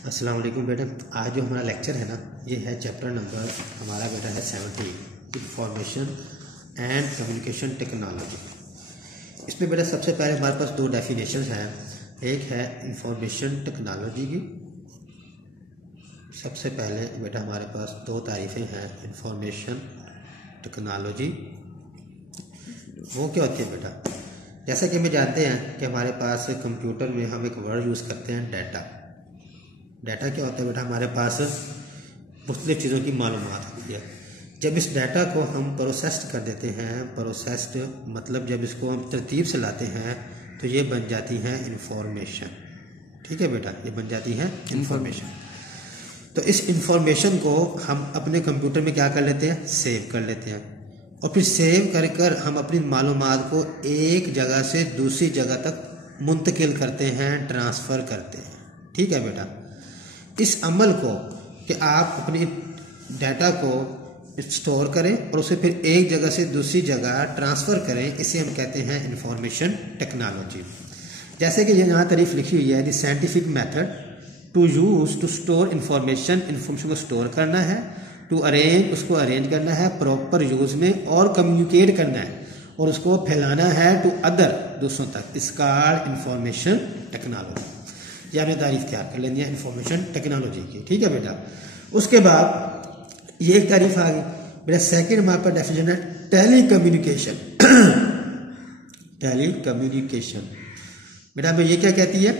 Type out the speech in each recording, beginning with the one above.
अस्सलाम वालेकुम बेटा। आज जो हमारा लेक्चर है ना, ये है चैप्टर नंबर हमारा बेटा है 70, इंफॉर्मेशन एंड कम्युनिकेशन टेक्नोलॉजी। इसमें बेटा सबसे पहले हमारे पास दो डेफिनेशंस हैं। एक है इंफॉर्मेशन टेक्नोलॉजी की। सबसे पहले बेटा हमारे पास दो तारीफ़ें हैं इंफॉर्मेशन टेक्नोलॉजी। वो क्या होती है बेटा? जैसा कि हम जानते हैं कि हमारे पास कंप्यूटर में हम एक वर्ड यूज़ करते हैं डाटा। डाटा क्या होता है बेटा? हमारे पास मुख्तलिफ़ चीज़ों की मालूमात होती है। जब इस डाटा को हम प्रोसेस्ड कर देते हैं, प्रोसेस्ड मतलब जब इसको हम तरतीब से लाते हैं तो ये बन जाती हैं इंफॉर्मेशन। ठीक है बेटा, ये बन जाती हैं इंफॉर्मेशन। तो इस इंफॉर्मेशन को हम अपने कंप्यूटर में क्या कर लेते हैं? सेव कर लेते हैं, और फिर सेव कर कर हम अपनी मालूमात को एक जगह से दूसरी जगह तक मुंतकिल करते हैं, ट्रांसफ़र करते हैं। ठीक है बेटा, इस अमल को कि आप अपनी डाटा को स्टोर करें और उसे फिर एक जगह से दूसरी जगह ट्रांसफ़र करें, इसे हम कहते हैं इंफॉर्मेशन टेक्नोलॉजी। जैसे कि यहाँ तारीफ लिखी हुई है, the scientific method to use to store information को स्टोर करना है, टू अरेंज उसको अरेंज करना है प्रॉपर यूज़ में, और कम्युनिकेट करना है और उसको फैलाना है टू अदर दूसरों तक। इसका इंफॉर्मेशन टेक्नोलॉजी, या हमने तारीफ तैयार कर लेनी है इंफॉर्मेशन टेक्नोलॉजी की। ठीक है बेटा, उसके बाद ये एक तारीफ आ गई बेटा। सेकंड हमारे पास डेफिनेशन है टेली कम्युनिकेशन। टेली कम्युनिकेशन बेटा हमें ये क्या कहती है?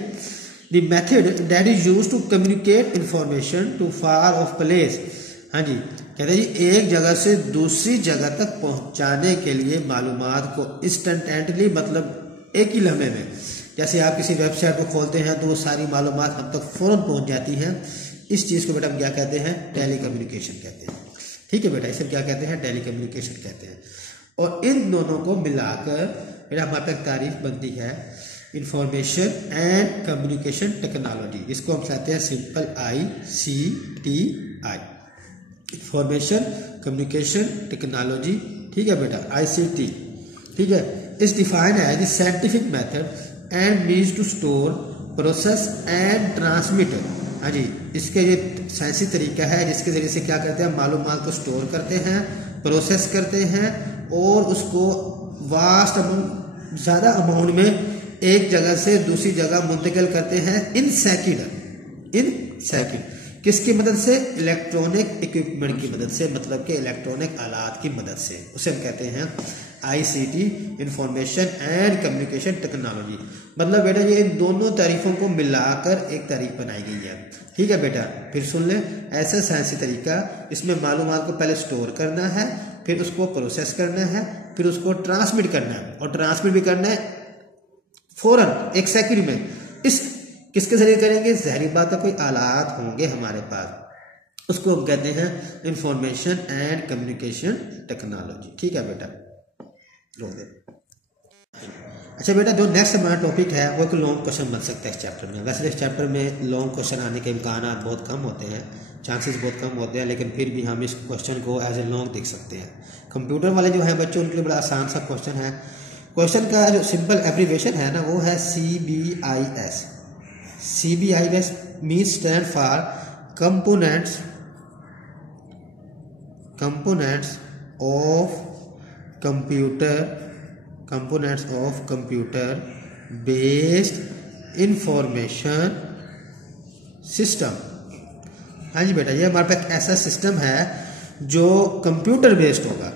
The method that is used to communicate information to far off place. हाँ जी, कहते हैं जी एक जगह से दूसरी जगह तक पहुंचाने के लिए मालूमात को इंस्टेंटेंटली, मतलब एक ही लम्हे में। जैसे आप किसी वेबसाइट को खोलते हैं तो वो सारी मालूमात हम तक फौरन पहुंच जाती हैं। इस चीज़ को बेटा हम क्या कहते हैं? टेली कम्युनिकेशन कहते हैं। ठीक है बेटा, इसे क्या कहते हैं? टेली कम्युनिकेशन कहते हैं। और इन दोनों को मिलाकर बेटा हमारे पास तारीफ बनती है इंफॉर्मेशन एंड कम्युनिकेशन टेक्नोलॉजी। इसको हम कहते हैं simple ICTI, information communication technology. ठीक है बेटा, ICT। ठीक है, इस डिफाइन है the scientific method and means to store, process and transmit. हाँ जी, इसके ये साइंसी तरीका है जिसके ज़रिए से क्या करते हैं? मालूमात को स्टोर करते हैं, प्रोसेस करते हैं और उसको वास्ट अमाउंट, ज़्यादा अमाउंट में एक जगह से दूसरी जगह मुंतकिल करते हैं इन सेकंड। किसकी मदद से? इलेक्ट्रॉनिक इक्विपमेंट की मदद से, मतलब कि इलेक्ट्रॉनिक आलात की मदद से। उसे हम कहते हैं ICT, information and communication technology. मतलब बेटा ये इन दोनों तारीफों को मिलाकर एक तारीफ बनाई गई है। ठीक है बेटा, फिर सुन ले। ऐसा साइंसी तरीका, इसमें मालूमात को पहले स्टोर करना है, फिर उसको प्रोसेस करना है, फिर उसको ट्रांसमिट करना है, और ट्रांसमिट भी करना है फौरन एक सेकंड में। इस किसके जरिए करेंगे? ज़ाहिर बात है कोई आलात होंगे हमारे पास, उसको हम कहते हैं इंफॉर्मेशन एंड कम्युनिकेशन टेक्नोलॉजी। ठीक है बेटा, रोक दे। अच्छा बेटा, जो नेक्स्ट हमारा टॉपिक है वो एक लॉन्ग क्वेश्चन बन सकता है इस चैप्टर में। वैसे इस चैप्टर में लॉन्ग क्वेश्चन आने के इम्कान बहुत कम होते हैं, चांसेस बहुत कम होते हैं, लेकिन फिर भी हम इस क्वेश्चन को एज ए लॉन्ग देख सकते हैं। कंप्यूटर वाले जो हैं बच्चों, उनके लिए बड़ा आसान सा क्वेश्चन है। क्वेश्चन का जो सिंपल एब्रीविएशन है ना, वो है CBIS। CBIS means stand for components of computer based information system. हाँ जी बेटा, ये हमारे पास ऐसा सिस्टम है जो कंप्यूटर बेस्ड होगा।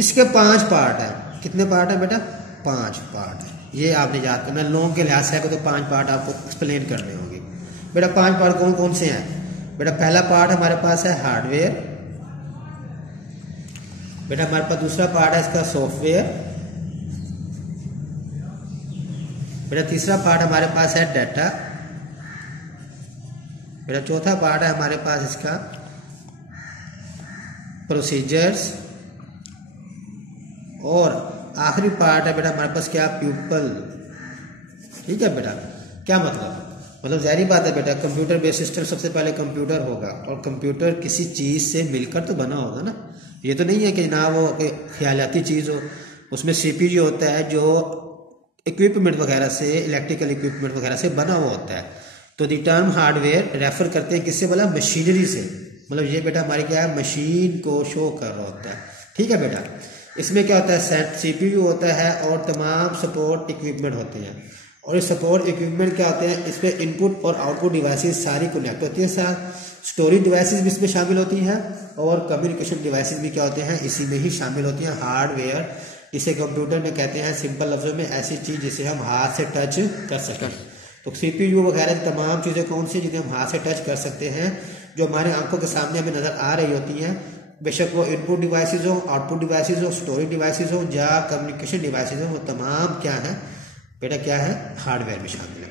इसके 5 पार्ट हैं। कितने पार्ट है बेटा? 5 पार्ट है। ये आपने याद करना, लॉन्ग के लिहाज से तो 5 पार्ट आपको एक्सप्लेन करने होंगे बेटा। 5 पार्ट कौन कौन से हैं बेटा? पहला पार्ट हमारे पास है हार्डवेयर बेटा। हमारे पास दूसरा पार्ट है इसका सॉफ्टवेयर बेटा। तीसरा पार्ट हमारे पास है डाटा बेटा। चौथा पार्ट है हमारे पास इसका प्रोसीजर्स, और आखिरी पार्ट है बेटा हमारे पास क्या? पीपल। ठीक है बेटा, क्या मतलब ज़ाहिर बात है बेटा, कंप्यूटर बेस्ड सिस्टम सबसे पहले कंप्यूटर होगा, और कंप्यूटर किसी चीज़ से मिलकर तो बना होगा ना। ये तो नहीं है कि जनाब वो ख्यालाती चीज़ हो। उसमें CPU होता है जो इक्विपमेंट वगैरह से, इलेक्ट्रिकल इक्विपमेंट वगैरह से बना हुआ होता है। तो द टर्म हार्डवेयर रेफर करते हैं किससे, बोला मशीनरी से, मतलब ये बेटा हमारी क्या है, मशीन को शो कर रहा होता है। ठीक है बेटा, इसमें क्या होता है, CPU होता है और तमाम सपोर्ट इक्विपमेंट होते हैं, और ये सपोर्ट इक्विपमेंट क्या होते हैं, इस पर इनपुट और आउटपुट डिवाइसेस सारी कनेक्ट होती है, स्टोरेज डिवाइसेस भी इसमें शामिल होती हैं, और कम्युनिकेशन डिवाइसेस भी क्या होते हैं, इसी में ही शामिल होती हैं। हार्डवेयर इसे कंप्यूटर में कहते हैं सिंपल लफ्जों में ऐसी चीज जिसे हम हाथ से टच कर सकें। तो CPU वगैरह तमाम चीज़ें कौन सी जिन्हें हम हाथ से टच कर सकते हैं, जो हमारे आंखों के सामने हमें नजर आ रही होती हैं, बेशक वो इनपुट डिवाइसेज हो, आउटपुट डिवाइसेज हो, स्टोरेज डिवाइसेज हो या कम्युनिकेशन डिवाइसेज हो, वो तमाम क्या है बेटा, क्या है, हार्डवेयर में शामिल है।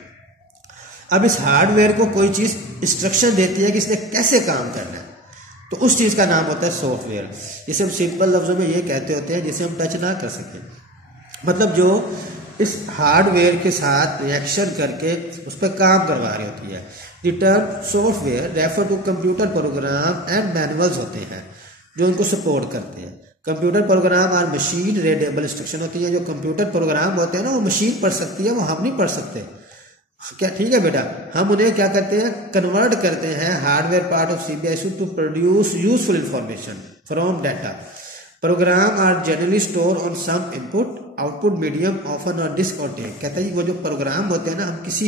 अब इस हार्डवेयर को कोई चीज इंस्ट्रक्शन देती है कि इसने कैसे काम करना है, तो उस चीज का नाम होता है सॉफ्टवेयर, जिसे हम सिंपल लफ्जों में ये कहते होते हैं जिसे हम टच ना कर सकें, मतलब जो इस हार्डवेयर के साथ रिएक्शन करके उस पर काम करवा रही होती है। The term software refer to computer program and manuals होते हैं जो उनको सपोर्ट करते हैं। कंप्यूटर प्रोग्राम और मशीन रीडेबल इंस्ट्रक्शन होती है, जो कंप्यूटर प्रोग्राम होते हैं ना वो मशीन पढ़ सकती है, वो हम नहीं पढ़ सकते क्या। ठीक है बेटा, हम उन्हें क्या करते हैं, कन्वर्ट करते हैं hardware part of CPIC to produce useful information from data. Program are generally store on some input output medium often और डिस्क और टेप। कहता है वो जो प्रोग्राम होते हैं ना, हम किसी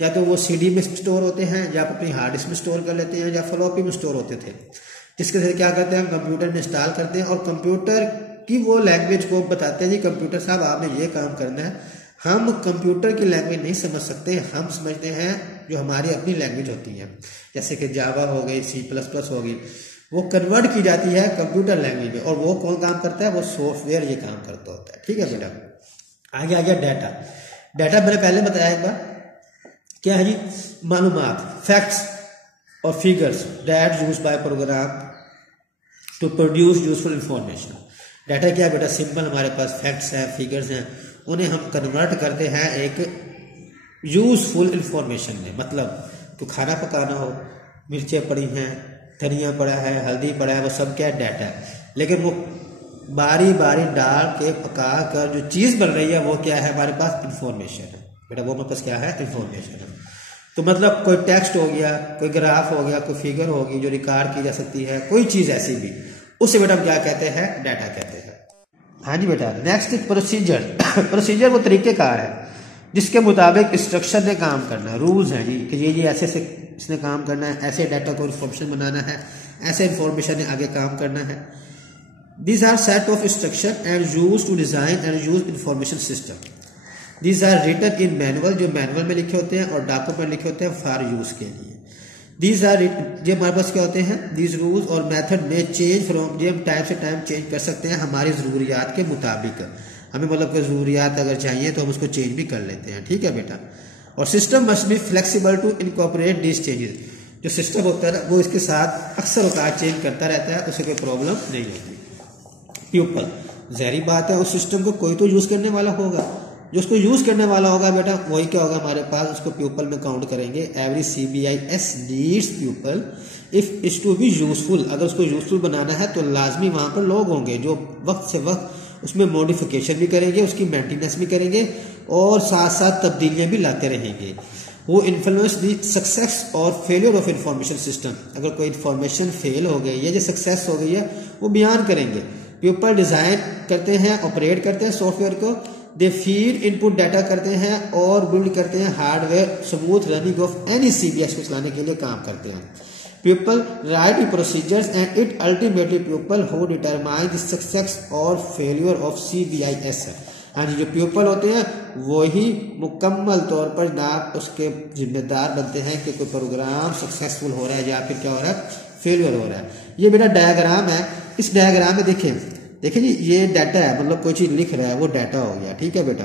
या तो वो CD में स्टोर होते हैं या अपनी हार्ड डिस्क में स्टोर कर लेते हैं या फ्लॉपी में स्टोर होते थे, जिसके से क्या करते हैं हम कंप्यूटर में इंस्टॉल करते हैं और कंप्यूटर की वो लैंग्वेज को बताते हैं जी कंप्यूटर साहब आपने ये काम करना है। हम कंप्यूटर की लैंग्वेज नहीं समझ सकते, हम समझते हैं जो हमारी अपनी लैंग्वेज होती है, जैसे कि जावा हो गई, C++ हो गई, वो कन्वर्ट की जाती है कंप्यूटर लैंग्वेज में, और वो कौन काम करता है, वो सॉफ्टवेयर ये काम करता होता है। ठीक है बेटा, आगे आ गया डाटा। डाटा मैंने पहले बताया एक बार, क्या है जी, मालूमात, फैक्ट्स और figures that used by program to produce useful information. Data क्या है बेटा, सिंपल हमारे पास फैक्ट्स हैं, फिगर्स हैं, उन्हें हम कन्वर्ट करते हैं एक यूजफुल इंफॉर्मेशन में। मतलब तो खाना पकाना हो, मिर्चें पड़ी हैं, धनिया पड़ा है, हल्दी पड़ा है, वो सब क्या है, डाटा है। लेकिन वो बारी बारी डाल के पका कर जो चीज़ बन रही है वो क्या है, हमारे पास इंफॉर्मेशन है बेटा, वो हमारे पास क्या है, इंफॉर्मेशन है। तो मतलब कोई टेक्स्ट हो गया, कोई ग्राफ हो गया, कोई फिगर होगी जो रिकॉर्ड की जा सकती है, कोई चीज़ ऐसी भी, उसे बेटा हम क्या कहते हैं, डाटा कहते हैं। हाँ जी बेटा, नेक्स्ट प्रोसीजर। प्रोसीजर वो तरीक़ेकार है जिसके मुताबिक इंस्ट्रक्शन ने काम करना है, रूल्स हैं जी कि ये ऐसे से इसने काम करना है, ऐसे डाटा को इंफॉर्मेशन बनाना है, ऐसे इंफॉर्मेशन ने आगे काम करना है। These are set of instruction and used to design and use information system. These are written in manual, जो मैनुअल में लिखे होते हैं, और डॉक्यूमेंट लिखे होते हैं फॉर यूज के लिए। These are ये हमारे पास क्या होते हैं, these rules और मेथड में चेंज फ्रॉम, ये हम टाइम से टाइम चेंज कर सकते हैं हमारी ज़रूरियात के मुताबिक। हमें मतलब कोई ज़रूरियात अगर चाहिए तो हम उसको चेंज भी कर लेते हैं। ठीक है बेटा, और system must be flexible to incorporate this changes. जो सिस्टम होता है ना वो इसके साथ अक्सर औकात चेंज करता रहता है, उसे कोई प्रॉब्लम नहीं होती। प्यूपल, ज़ाहिर बात है उस सिस्टम को कोई तो यूज़ करने वाला होगा, जो उसको यूज़ करने वाला होगा बेटा वही क्या होगा हमारे पास, उसको प्यूपल में काउंट करेंगे। Every CBIS needs people if is to be useful. अगर उसको यूजफुल बनाना है तो लाजमी वहाँ पर लोग होंगे जो वक्त से वक्त उसमें मॉडिफिकेशन भी करेंगे, उसकी मेंटेनेंस भी करेंगे और साथ साथ तब्दीलियाँ भी लाते रहेंगे। वो इन्फ्लुएंस दी सक्सेस और फेलियर ऑफ इंफॉर्मेशन सिस्टम। अगर कोई इन्फॉर्मेशन फेल हो गई है या सक्सेस हो गई है वो बयान करेंगे। प्यूपल डिज़ाइन करते हैं, ऑपरेट करते हैं सॉफ्टवेयर को, दे फीड इनपुट डाटा करते हैं और बिल्ड करते हैं hardware smooth running of any CBIS को चलाने के लिए काम करते हैं। People write the procedures and it ultimately people who determine the success or failure of CBIS। हाँ जी, जो प्यूपल होते हैं वही मुकम्मल तौर पर जनाब उसके जिम्मेदार बनते हैं कि कोई प्रोग्राम सक्सेसफुल हो रहा है या फिर क्या हो रहा है, फेलियर हो रहा है। ये मेरा डायग्राम है, इस डायग्राम में देखिए जी ये डाटा है, मतलब कोई चीज़ लिख रहा है वो डाटा हो गया। ठीक है बेटा,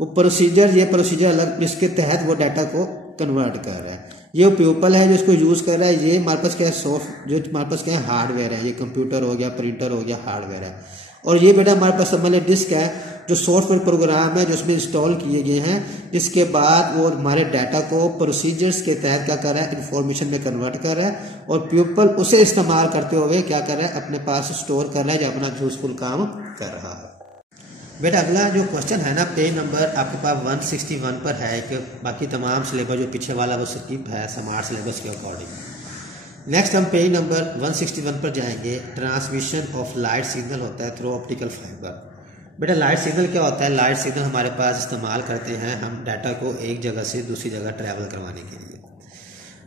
वो प्रोसीजर, ये प्रोसीजर अलग, इसके तहत वो डाटा को कन्वर्ट कर रहा है। ये प्यूपल है जो इसको यूज़ कर रहा है। ये हमारे पास क्या है, सॉफ्ट, जो हमारे पास क्या है, हार्डवेयर है। ये कंप्यूटर हो गया, प्रिंटर हो गया, हार्डवेयर है। और ये बेटा हमारे पास समझ लें डिस्क है, जो सॉफ्टवेयर प्रोग्राम है जो उसमें इंस्टॉल किए गए हैं, जिसके बाद वो हमारे डाटा को प्रोसीजर्स के तहत क्या कर रहा है, इंफॉर्मेशन में कन्वर्ट कर रहा है, और प्यूपल उसे इस्तेमाल करते हुए क्या कर रहा है, अपने पास स्टोर कर रहा है, जो अपना यूजफुल काम कर रहा है। बेटा अगला जो क्वेश्चन है ना, पेज नंबर आपके पास 161 पर है कि बाकी तमाम सिलेबस जो पीछे वाला वो स्किप है स्मार्ट सिलेबस के अकॉर्डिंग। नेक्स्ट हम पेज नंबर 161 पर जाएंगे। ट्रांसमिशन ऑफ लाइट सिग्नल होता है थ्रू ऑप्टिकल फाइबर। बेटा लाइट सिग्नल क्या होता है? लाइट सिग्नल हमारे पास इस्तेमाल करते हैं हम डाटा को एक जगह से दूसरी जगह ट्रैवल करवाने के लिए।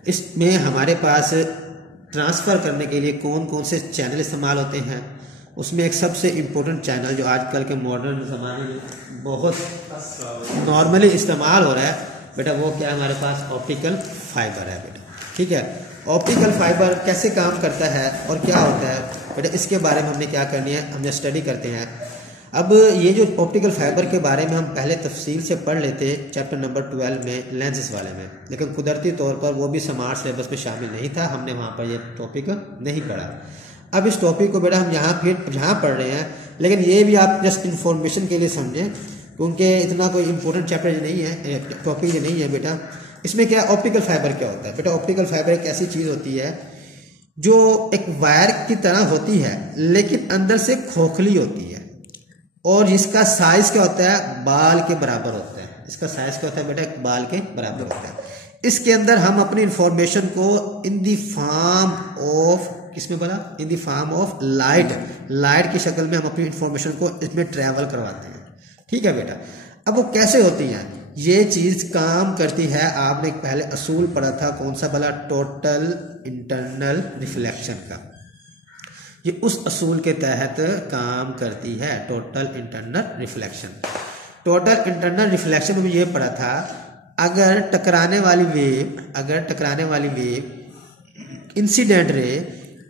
इसमें हमारे पास ट्रांसफ़र करने के लिए कौन कौन से चैनल इस्तेमाल होते हैं, उसमें एक सबसे इम्पोर्टेंट चैनल जो आजकल के मॉडर्न ज़माने में बहुत नॉर्मली इस्तेमाल हो रहा है बेटा, वो क्या है हमारे पास? ऑप्टिकल फाइबर है बेटा। ठीक है, ऑप्टिकल फाइबर कैसे काम करता है और क्या होता है बेटा, इसके बारे में हमने क्या करनी है, हमने स्टडी करते हैं। अब ये जो ऑप्टिकल फाइबर के बारे में हम पहले तफसील से पढ़ लेते हैं चैप्टर नंबर 12 में लेंसेज वाले में, लेकिन कुदरती तौर पर वो भी स्मार्ट सिलेबस में शामिल नहीं था, हमने वहाँ पर ये टॉपिक नहीं पढ़ा। अब इस टॉपिक को बेटा हम यहाँ पढ़ रहे हैं, लेकिन ये भी आप जस्ट इन्फॉर्मेशन के लिए समझें, क्योंकि इतना कोई इंपॉर्टेंट चैप्टर नहीं है, टॉपिक नहीं है बेटा। इसमें क्या ऑप्टिकल फाइबर क्या होता है बेटा? ऑप्टिकल फाइबर एक ऐसी चीज़ होती है जो एक वायर की तरह होती है, लेकिन अंदर से खोखली होती है, और इसका साइज क्या होता है? बाल के बराबर होता है। इसका साइज क्या होता है बेटा? बाल के बराबर होता है। इसके अंदर हम अपनी इंफॉर्मेशन को इन दी फॉर्म ऑफ, किसमें बोला? इन दी फॉर्म ऑफ लाइट की शक्ल में हम अपनी इंफॉर्मेशन को इसमें ट्रैवल करवाते हैं। ठीक है बेटा। अब वो कैसे होती है? ये चीज काम करती है, आपने पहले असूल पढ़ा था, कौन सा बोला? टोटल इंटरनल रिफ्लेक्शन का। ये उस असूल के तहत काम करती है, total internal reflection. Total internal reflection में ये पढ़ा था, अगर टकराने वाली wave incident ray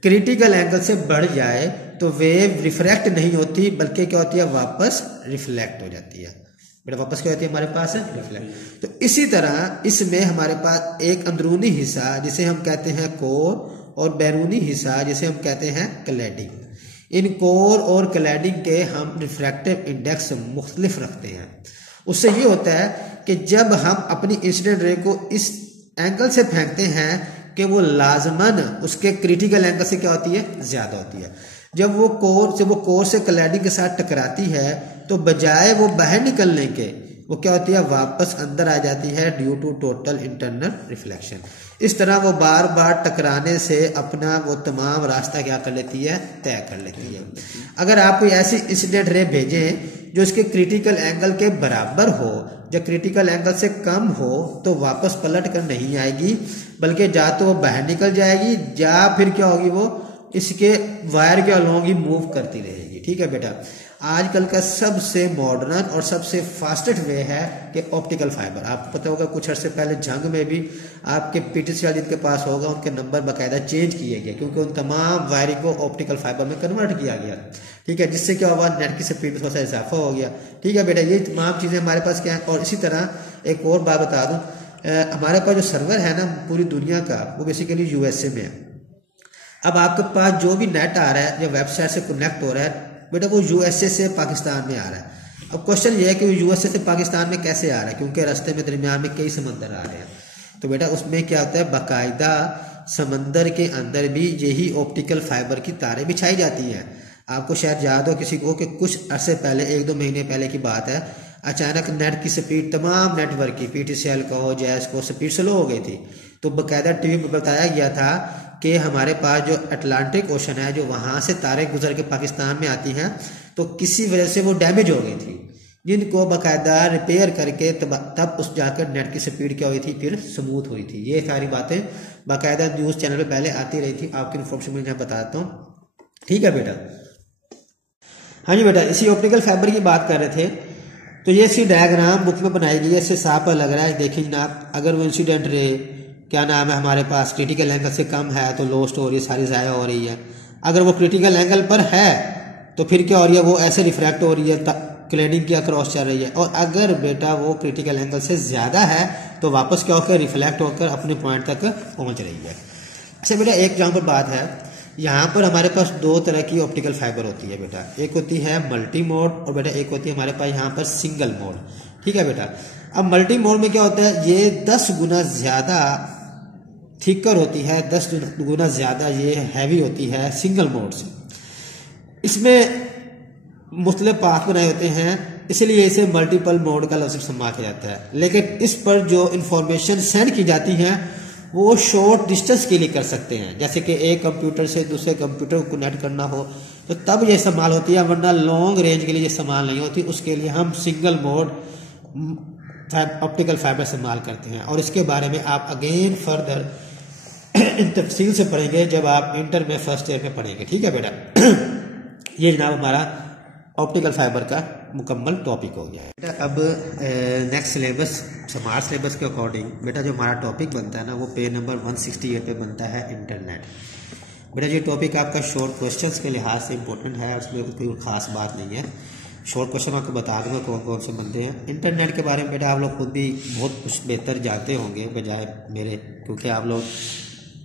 critical angle से बढ़ जाए तो वेव रिफ्रैक्ट नहीं होती, बल्कि क्या होती है? वापस रिफ्लेक्ट हो जाती है बेटा। वापस क्या होती है हमारे पास? रिफ्लेक्ट। तो इसी तरह इसमें हमारे पास एक अंदरूनी हिस्सा जिसे हम कहते हैं कोर, और बैरूनी हिस्सा जिसे हम कहते हैं क्लैडिंग। इन कोर और क्लैडिंग के हम रिफ्रैक्टिव इंडेक्स मुख्तलिफ रखते हैं। उससे ये होता है कि जब हम अपनी इंसिडेंट रे को इस एंगल से फेंकते हैं कि वो लाजमन उसके क्रिटिकल एंगल से क्या होती है? ज़्यादा होती है। जब वो कोर से क्लैडिंग के साथ टकराती है तो बजाय वो बाहर निकलने के, वो क्या होती है? वापस अंदर आ जाती है, due to total internal reflection. इस तरह वो बार बार टकराने से अपना वो तमाम रास्ता क्या कर लेती है? तय कर लेती है। अगर आप कोई ऐसी इंसिडेंट रे भेजें जो इसके क्रिटिकल एंगल के बराबर हो, जब क्रिटिकल एंगल से कम हो, तो वापस पलट कर नहीं आएगी, बल्कि या तो वो बाहर निकल जाएगी या फिर क्या होगी? वो इसके वायर के अलोंग ही मूव करती रहेगी। ठीक है बेटा। आजकल का सबसे मॉडर्न और सबसे फास्टेस्ट वे है कि ऑप्टिकल फाइबर। आपको पता होगा कुछ अर्से पहले जंग में भी आपके पीटीसी वाले जिनके पास होगा उनके नंबर बाकायदा चेंज किए गए, क्योंकि उन तमाम वायरिंग को ऑप्टिकल फाइबर में कन्वर्ट किया गया। ठीक है, जिससे क्या हुआ? नेट की स्पीड में थोड़ा सा इजाफा हो गया। ठीक है बेटा, ये तमाम चीज़ें हमारे पास क्या है। और इसी तरह एक और बात बता दूँ, हमारे पास जो सर्वर है ना पूरी दुनिया का, वो बेसिकली यूएसए में है। अब आपके पास जो भी नेट आ रहा है, जो वेबसाइट से कनेक्ट हो रहा है बेटा, वो यूएसए से पाकिस्तान में आ रहा है। अब क्वेश्चन ये है कि वो यूएसए से पाकिस्तान में कैसे आ रहा है, क्योंकि रास्ते में दरमियान में कई समंदर आ रहे हैं। तो बेटा उसमें क्या होता है? बाकायदा समंदर के अंदर भी यही ऑप्टिकल फाइबर की तारें बिछाई जाती हैं। आपको शायद याद हो किसी को कि कुछ अरसे पहले, 1-2 महीने पहले की बात है, अचानक नेट की स्पीड तमाम नेटवर्क की, पीटीसीएल का हो, जैस को, स्पीड स्लो हो गई थी। तो बाकायदा टीवी में बताया गया था कि हमारे पास जो अटलांटिक ओशन है, जो वहाँ से तारें गुजर के पाकिस्तान में आती हैं, तो किसी वजह से वो डैमेज हो गई थी, जिनको बाकायदा रिपेयर करके तब उस जाकर नेट की स्पीड क्या हुई थी? फिर स्मूथ हुई थी। ये सारी बातें बाकायदा न्यूज़ चैनल पे पहले आती रही थी। आपकी इन्फॉर्मेशन मैं यहाँ बताता हूँ। ठीक है बेटा। हाँ जी बेटा, इसी ऑप्टिकल फाइबर की बात कर रहे थे। तो ये इसकी डायग्राम बुक में बनाई गई है, इससे साफ लग रहा है। देखिए जनाब, अगर वो इंसिडेंट रे क्या नाम है हमारे पास क्रिटिकल एंगल से कम है तो लॉस्ट हो रही है, सारी ज़ाया हो रही है। अगर वो क्रिटिकल एंगल पर है तो फिर क्या हो रही है? वो ऐसे रिफ्रैक्ट हो रही है, क्लैडिंग की अक्रॉस चल रही है। और अगर बेटा वो क्रिटिकल एंगल से ज़्यादा है तो वापस क्या होकर? रिफ्लेक्ट होकर अपने पॉइंट तक पहुँच रही है। अच्छा बेटा, एक जहाँ पर बात है, यहाँ पर हमारे पास 2 तरह की ऑप्टिकल फाइबर होती है बेटा। एक होती है मल्टी मोड, और बेटा एक होती है हमारे पास यहाँ पर सिंगल मोड। ठीक है बेटा। अब मल्टी मोड में क्या होता है? ये 10 गुना ज़्यादा थिकर होती है, 10 गुना ज़्यादा ये हैवी होती है सिंगल मोड से। इसमें मुख्तलिफ पाथ बनाए होते हैं इसलिए इसे मल्टीपल मोड का लफ्ज़ इस्तेमाल किया जाता है। लेकिन इस पर जो इंफॉर्मेशन सेंड की जाती है वो शॉर्ट डिस्टेंस के लिए कर सकते हैं, जैसे कि एक कंप्यूटर से दूसरे कंप्यूटर को कनेक्ट करना हो तो तब ये इस्तेमाल होती है, वरना लॉन्ग रेंज के लिए इस्तेमाल नहीं होती। उसके लिए हम सिंगल मोड ऑप्टिकल फाइबर इस्तेमाल करते हैं, और इसके बारे में आप अगेन फर्दर इन तफसील से पढ़ेंगे जब आप इंटर में फर्स्ट ईयर में पढ़ेंगे। ठीक है बेटा। ये जनाब हमारा ऑप्टिकल फाइबर का मुकम्मल टॉपिक हो गया बेटा। अब नेक्स्ट सिलेबस, स्मार्ट सिलेबस के अकॉर्डिंग बेटा जो हमारा टॉपिक बनता है ना वो पेज नंबर 168 पे बनता है इंटरनेट। बेटा ये टॉपिक आपका शॉर्ट क्वेश्चंस के लिहाज से इम्पोर्टेंट है, उसमें कोई ख़ास बात नहीं है। शॉर्ट क्वेश्चन आपको बता दूंगा कौन कौन से बनते हैं। इंटरनेट के बारे में बेटा आप लोग खुद भी बहुत कुछ बेहतर जानते होंगे बजाय मेरे, क्योंकि आप लोग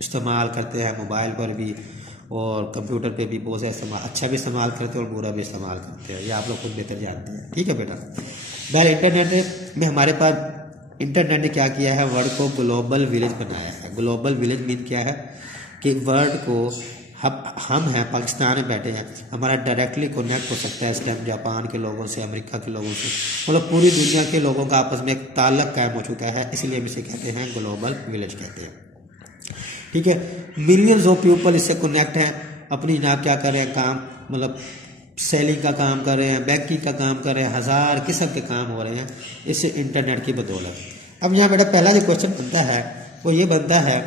इस्तेमाल करते हैं मोबाइल पर भी और कंप्यूटर पे भी बहुत सा इस्तेमाल, अच्छा भी इस्तेमाल करते हैं और बुरा भी इस्तेमाल करते हैं, ये आप लोग खुद बेहतर जानते हैं। ठीक है बेटा। बहर इंटरनेट में हमारे पास इंटरनेट ने क्या किया है, वर्ल्ड को ग्लोबल विलेज बनाया है। ग्लोबल विलेज मीन क्या है कि वर्ल्ड को हम हैं पाकिस्तान में बैठे हैं, हमारा डायरेक्टली कनेक्ट हो सकता है इस टाइम जापान के लोगों से, अमेरिका के लोगों से, मतलब पूरी दुनिया के लोगों का आपस में एक ताल्लुक कायम हो चुका है, इसलिए हम इसे कहते हैं ग्लोबल विलेज कहते हैं। ठीक है। मिलियंस ऑफ पीपल इससे कनेक्ट हैं, अपनी जनाब क्या कर रहे हैं काम, मतलब सेलिंग का काम कर रहे हैं, बैंकिंग का काम कर रहे हैं, हज़ार किस्म के काम हो रहे हैं इससे इंटरनेट की बदौलत। अब यहाँ बेटा पहला जो क्वेश्चन बनता है वो ये बनता है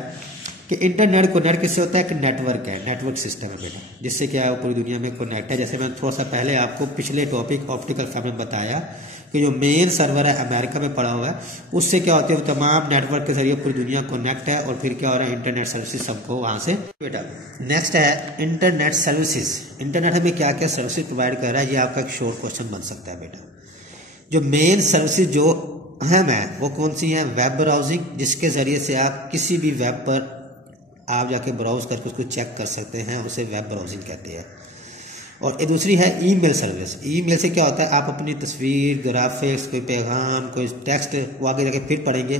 कि इंटरनेट कनेक्ट किससे होता है, कि नेटवर्क है, नेटवर्क सिस्टम है बेटा, जिससे क्या है पूरी दुनिया में कनेक्ट है। जैसे मैंने थोड़ा सा पहले आपको पिछले टॉपिक ऑप्टिकल फाइबर में बताया कि जो मेन सर्वर है अमेरिका में पड़ा हुआ है, उससे क्या होती है वो तमाम नेटवर्क के जरिए पूरी दुनिया कनेक्ट है, और फिर क्या हो रहा है इंटरनेट सर्विसेज सबको वहाँ से बेटा। नेक्स्ट है इंटरनेट सर्विसेज। इंटरनेट हमें क्या क्या सर्विसेज प्रोवाइड कर रहा है, ये आपका एक शॉर्ट क्वेश्चन बन सकता है बेटा। जो मेन सर्विसेज जो अहम है वो कौन सी है, वेब ब्राउजिंग, जिसके जरिए से आप किसी भी वेब पर आप जाके ब्राउज करके उसको चेक कर सकते हैं, उसे वेब ब्राउजिंग कहते हैं। और ये दूसरी है ईमेल सर्विस। ईमेल से क्या होता है, आप अपनी तस्वीर, ग्राफिक्स, कोई पैगाम, कोई टेक्स्ट, वो आगे जाके फिर पढ़ेंगे,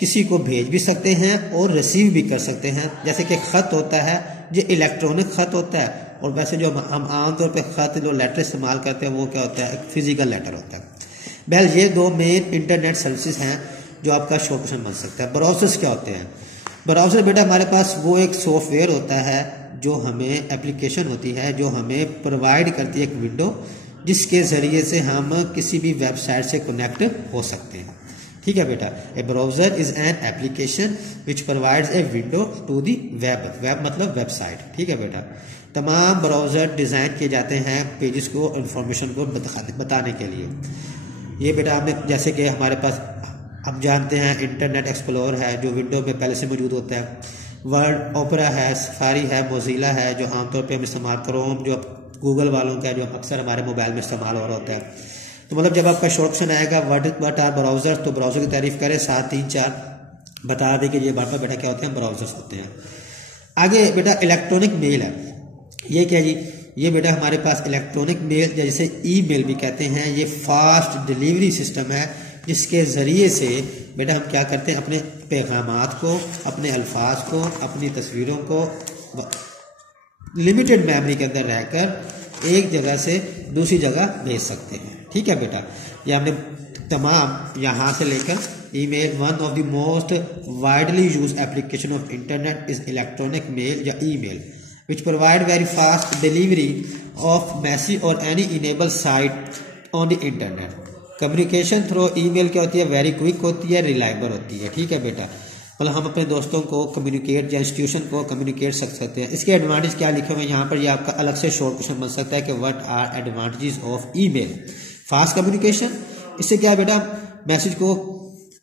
किसी को भेज भी सकते हैं और रिसीव भी कर सकते हैं। जैसे कि ख़त होता है, ये इलेक्ट्रॉनिक ख़त होता है, और वैसे जो हम आमतौर पर ख़त जो लेटर इस्तेमाल करते हैं वो क्या होता है, एक फिजिकल लेटर होता है। बहल ये दो मेन इंटरनेट सर्विसेज हैं जो आपका शॉर्ट क्वेश्चन बन सकता है। ब्राउजर्स क्या होते हैं, ब्राउज़र बेटा हमारे पास वो एक सॉफ्टवेयर होता है जो हमें एप्लीकेशन होती है जो हमें प्रोवाइड करती है एक विंडो, जिसके ज़रिए से हम किसी भी वेबसाइट से कनेक्ट हो सकते हैं। ठीक है बेटा। A browser is an application which provides a window to the web. Web मतलब वेबसाइट। ठीक है बेटा। तमाम ब्राउज़र डिज़ाइन किए जाते हैं पेजेस को, इंफॉर्मेशन को बताने के लिए। ये बेटा हमने जैसे कि हमारे पास हम जानते हैं इंटरनेट एक्सप्लोरर है जो विंडो में पहले से मौजूद होता है, वर्ड ओपेरा है, सफारी है, मोजिला है जो आमतौर पे हम इस्तेमाल, क्रोम जो गूगल वालों का जो अक्सर हमारे मोबाइल में इस्तेमाल हो रहा होता है। तो मतलब जब आपका शॉर्ट क्वेश्चन आएगा व्हाट आर ब्राउजर, तो ब्राउजर की तारीफ करें, 7 3 4 बता दें कि ये बार बेटा क्या होते हैं, ब्राउजर्स होते हैं। आगे बेटा इलेक्ट्रॉनिक मेल है। ये क्या जी, ये बेटा हमारे पास इलेक्ट्रॉनिक मेल जैसे ईमेल भी कहते हैं, ये फास्ट डिलीवरी सिस्टम है जिसके ज़रिए से बेटा हम क्या करते हैं, अपने पैगामात को, अपने अल्फाज को, अपनी तस्वीरों को लिमिटेड मेमोरी के अंदर रहकर एक जगह से दूसरी जगह भेज सकते हैं। ठीक है बेटा। ये हमने तमाम यहाँ से लेकर email, one of the most widely use application of internet is electronic mail या email which provide very fast delivery of message और any enable site on the internet. Communication through email क्या होती है, वेरी क्विक होती है, reliable होती है। ठीक है बेटा। मतलब हम अपने दोस्तों को कम्युनिकेट या इंस्टीट्यूशन को कम्युनिकेट सकते हैं। इसके एडवांटेज क्या लिखे हुए हैं यहाँ पर, ये आपका अलग से शॉर्ट क्वेश्चन बन सकता है कि what are advantages of email. Fast communication, इससे क्या है बेटा, मैसेज को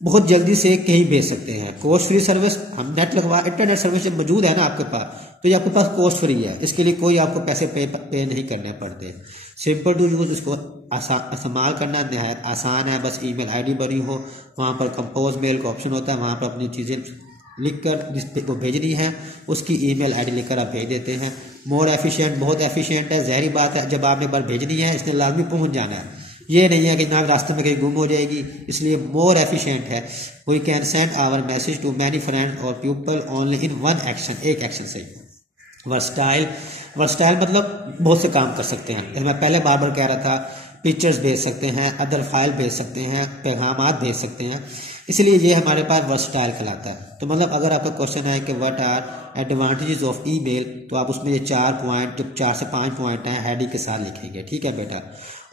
बहुत जल्दी से कहीं भेज सकते हैं। कॉस्ट फ्री सर्विस, हम नेट लगवा, इंटरनेट सर्विस जब मौजूद है ना आपके पास, तो ये आपके पास कॉस्ट फ्री है, इसके लिए कोई आपको पैसे पे नहीं करने पड़ते। सिंपल टू यूज, इसको इस्तेमाल करना नहायत आसान है। बस ईमेल आईडी बनी हो, वहाँ पर कंपोज मेल का ऑप्शन होता है, वहाँ पर अपनी चीज़ें लिखकर जिस पे वो भेजनी है उसकी ईमेल आईडी लिखकर आप भेज देते हैं। मोर एफिशिएंट, बहुत एफिशिएंट है। ज़ाहिर बात है जब आपने बार भेजनी है इसने लाजमी पहुँच जाना है, ये नहीं है कि ना रास्ते में कहीं गुम हो जाएगी, इसलिए मोर एफिशिएंट है। We can send our message to many friends और people only in one action, एक एक्शन से। वर्सटाइल, वर्सटाइल मतलब बहुत से काम कर सकते हैं। जैसे मैं पहले बार बार कह रहा था, पिक्चर्स भेज सकते हैं, अदर फाइल भेज सकते हैं, पैगामात भेज सकते हैं, इसलिए ये हमारे पास वर्सटाइल कहलाता है। तो मतलब अगर आपका क्वेश्चन है कि what are advantages of email, तो आप उसमें ये 4 पॉइंट, जब 4 से 5 पॉइंट हैं हेडिंग के साथ लिखेंगे, ठीक है बेटा।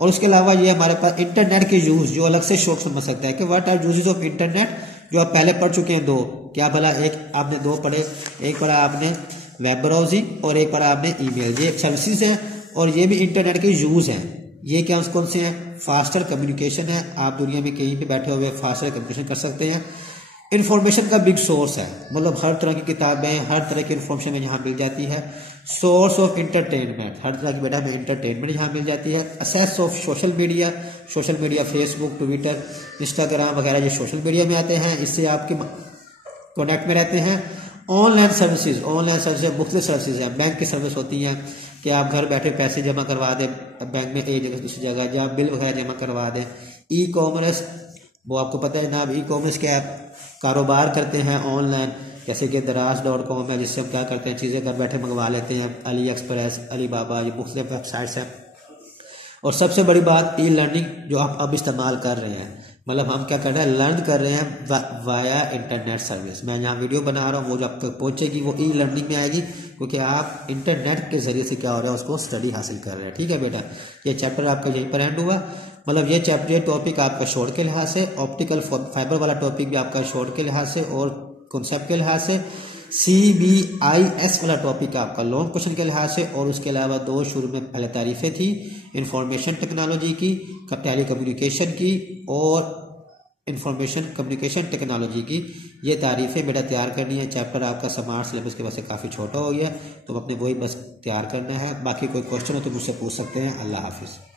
और उसके अलावा ये हमारे पास इंटरनेट के यूज़, जो अलग से शौक समझ सकता है कि what are uses of internet, जो आप पहले पढ़ चुके हैं 2, क्या भला, एक आपने 2 पढ़े, एक पढ़ा आपने वेब ब्राउजिंग और एक पढ़ा आपने ईमेल। ये सर्विसेज हैं और ये भी इंटरनेट के यूज़ हैं। ये क्या कौन से हैं? फास्टर कम्युनिकेशन है, आप दुनिया में कहीं भी बैठे हुए फास्टर कम्युनिकेशन कर सकते हैं। इन्फॉर्मेशन का बिग सोर्स है, मतलब हर तरह की किताबें, हर तरह की इन्फॉर्मेशन यहाँ मिल जाती है। सोर्स ऑफ इंटरटेनमेंट, हर तरह की बेटा में इंटरटेनमेंट यहाँ मिल जाती है। Assess of social media, social media Facebook, Twitter, Instagram वगैरह ये सोशल मीडिया में आते हैं, इससे आपके कॉन्टैक्ट में रहते हैं। ऑनलाइन सर्विसेज, ऑनलाइन सर्विसेज मुख्तलिफ सर्विसेज हैं। बैंक की सर्विस होती हैं कि आप घर बैठे पैसे जमा करवा दें बैंक में एक जगह से दूसरी जगह, जहाँ बिल वगैरह जमा करवा दें। ई कॉमर्स, वो आपको पता है जनाब, ई कॉमर्स के आप कारोबार करते हैं ऑनलाइन, जैसे कि दराज.com है, जिससे हम क्या करते हैं चीज़ें घर बैठे मंगवा लेते हैं। अली एक्सप्रेस, अली बाबा, ये मुख्तलिफ वेबसाइट्स हैं। और सबसे बड़ी बात ई लर्निंग, जो आप अब इस्तेमाल कर रहे हैं, मतलब हम क्या कर रहे हैं, लर्न कर रहे हैं वाया इंटरनेट सर्विस। मैं यहाँ वीडियो बना रहा हूँ, वो जो आप तक पहुँचेगी वो ई लर्निंग में आएगी, क्योंकि आप इंटरनेट के ज़रिए से क्या हो रहा है, उसको स्टडी हासिल कर रहे हैं, ठीक है बेटा। ये चैप्टर आपका यहीं पर एंड हुआ, मतलब ये चैप्टर, ये टॉपिक आपका शॉर्ट के लिहाज से, ऑप्टिकल फाइबर वाला टॉपिक भी आपका शॉर्ट के लिहाज से और कॉन्सेप्ट के लिहाज से, CBIS वाला टॉपिक आपका लॉन्ग क्वेश्चन के लिहाज से, और उसके अलावा 2 शुरू में पहले तारीफ़ें थी, इंफॉर्मेशन टेक्नोलॉजी की, टेली कम्युनिकेशन की और इंफॉर्मेशन कम्युनिकेशन टेक्नोलॉजी की। ये तारीफ़ें बेटा तैयार करनी है। चैप्टर आपका स्मार्ट सिलेबस के वजह से काफ़ी छोटा हो गया, तो अपने वही बस तैयार करना है। बाकी कोई क्वेश्चन हो तो मुझसे पूछ सकते हैं। अल्लाह हाफिज़।